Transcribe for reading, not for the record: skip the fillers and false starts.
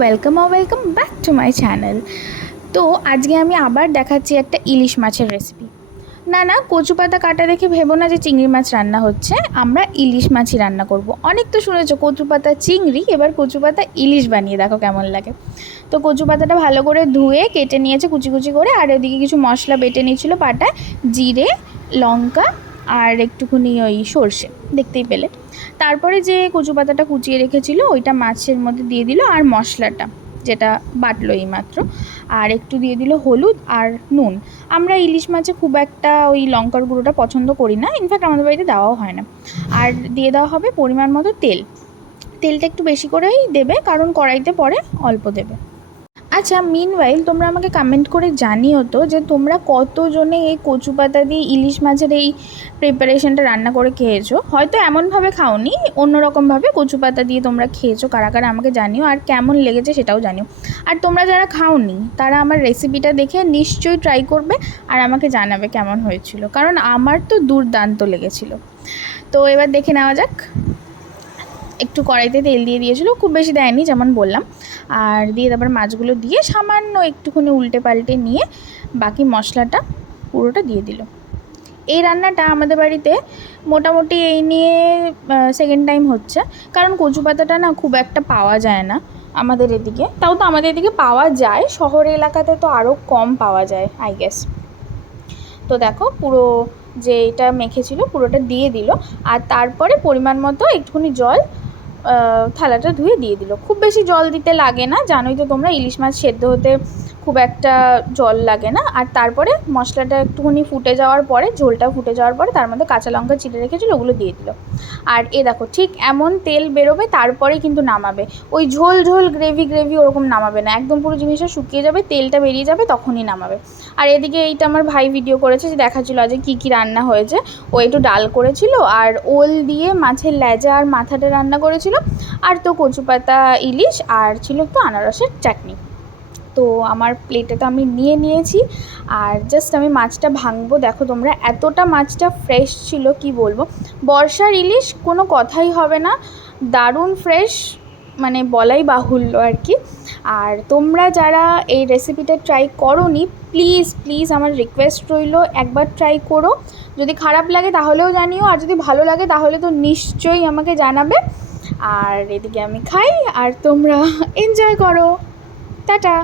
Welcome back to my channel. তো আজকে আমি আবার দেখাচ্ছি একটা ইলিশ মাছের রেসিপি। না কচু পাতা কাটা দেখে ভেবো না যে চিংড়ি মাছ রান্না হচ্ছে, আমরা ইলিশ মাছই রান্না করব। অনেক তো শুনেছো কচু পাতা চিংড়ি, এবার কচু পাতা ইলিশ বানিয়ে দেখো কেমন লাগে। তো কচু পাতাটা ভালো করে ধুয়ে কেটে নিয়েছে কুচি কুচি করে, আর ওদিকে কিছু মশলা বেটে নিয়েছিল পাটায়, জিরে, লঙ্কা আর একটুখানি ওই সর্ষে, দেখতেই পেলে। তারপরে যে কচু পাতাটা কুচিয়ে রেখেছিল ওইটা মাছের মধ্যে দিয়ে দিল, আর মশলাটা যেটা বাটলো এই মাত্র, আর একটু দিয়ে দিল হলুদ আর নুন। আমরা ইলিশ মাছে খুব একটা ওই লঙ্কার গুঁড়োটা পছন্দ করি না, ইনফ্যাক্ট আমাদের বাড়িতে দেওয়াও হয় না। আর দিয়ে দেওয়া হবে পরিমাণ মতো তেল। তেলটা একটু বেশি করেই দেবে, কারণ কড়াইতে পরে অল্প দেবে। আচ্ছা, মিনওয়াইল তোমরা আমাকে কমেন্ট করে জানিও তো যে তোমরা কতজনে এই কচু পাতা দিয়ে ইলিশ মাছের এই প্রিপারেশনটা রান্না করে খেয়েছো। হয়তো এমনভাবে খাওনি, অন্যরকমভাবে কচু পাতা দিয়ে তোমরা খেয়েছো, কারা কারা আমাকে জানিও, আর কেমন লেগেছে সেটাও জানিও। আর তোমরা যারা খাওনি তারা আমার রেসিপিটা দেখে নিশ্চয়ই ট্রাই করবে আর আমাকে জানাবে কেমন হয়েছিল, কারণ আমার তো দুর্দান্ত লেগেছিল। তো এবার দেখে নেওয়া যাক। একটু কড়াইতে তেল দিয়ে দিয়েছিল, খুব বেশি দেয়নি যেমন বললাম, আর দিয়ে তারপর মাছগুলো দিয়ে সামান্য একটুখানি উল্টে পাল্টে নিয়ে বাকি মশলাটা পুরোটা দিয়ে দিল। এই রান্নাটা আমাদের বাড়িতে মোটামুটি এই নিয়ে সেকেন্ড টাইম হচ্ছে, কারণ কচু পাতাটা না খুব একটা পাওয়া যায় না আমাদের এদিকে। তাও তো আমাদের এদিকে পাওয়া যায়, শহর এলাকাতে তো আরও কম পাওয়া যায় আই গেস। তো দেখো পুরো যে এটা মেখেছিল পুরোটা দিয়ে দিল, আর তারপরে পরিমাণ মতো একটুখানি জল থালাটা ধুয়ে দিয়ে দিল। খুব বেশি জল দিতে লাগে না, জানোই তো তোমরা ইলিশ মাছ সেদ্ধ হতে খুব একটা জল লাগে না। আর তারপরে মশলাটা একটুখানি ফুটে যাওয়ার পরে, ঝোলটা ফুটে যাওয়ার পরে তার মধ্যে কাঁচা লঙ্কা চিড়ে রেখেছিলো ওগুলো দিয়ে দিল। আর এ দেখো ঠিক এমন তেল বেরোবে তারপরে কিন্তু নামাবে, ওই ঝোল ঝোল গ্রেভি ওরকম নামাবে না, একদম পুরো জিনিসটা শুকিয়ে যাবে, তেলটা বেরিয়ে যাবে তখনই নামাবে। আর এদিকে এইটা আমার ভাই ভিডিও করেছে, যে দেখাচ্ছিল আজ কী রান্না হয়েছে। ও একটু ডাল করেছিল, আর ওল দিয়ে মাছের লেজা আর মাথাটা রান্না করেছিল, আর তো কচু পাতা ইলিশ, আর ছিল একটু আনারসের চাটনি। তো আমার প্লেটে তো আমি নিয়ে নিয়েছি, আর জাস্ট আমি মাছটা ভাঙবো। দেখো তোমরা, এতটা মাছটা ফ্রেশ ছিল কি বলবো, বর্ষার ইলিশ কোনো কথাই হবে না, দারুণ ফ্রেশ, মানে বলাই বাহুল্য আর কি। আর তোমরা যারা এই রেসিপিটা ট্রাই করোনি, প্লিজ আমার রিকোয়েস্ট রইল একবার ট্রাই করো। যদি খারাপ লাগে তাহলেও জানিও, আর যদি ভালো লাগে তাহলে তো নিশ্চয়ই আমাকে জানাবে। আর এদিকে আমি খাই আর তোমরা এনজয় করো। টাটা।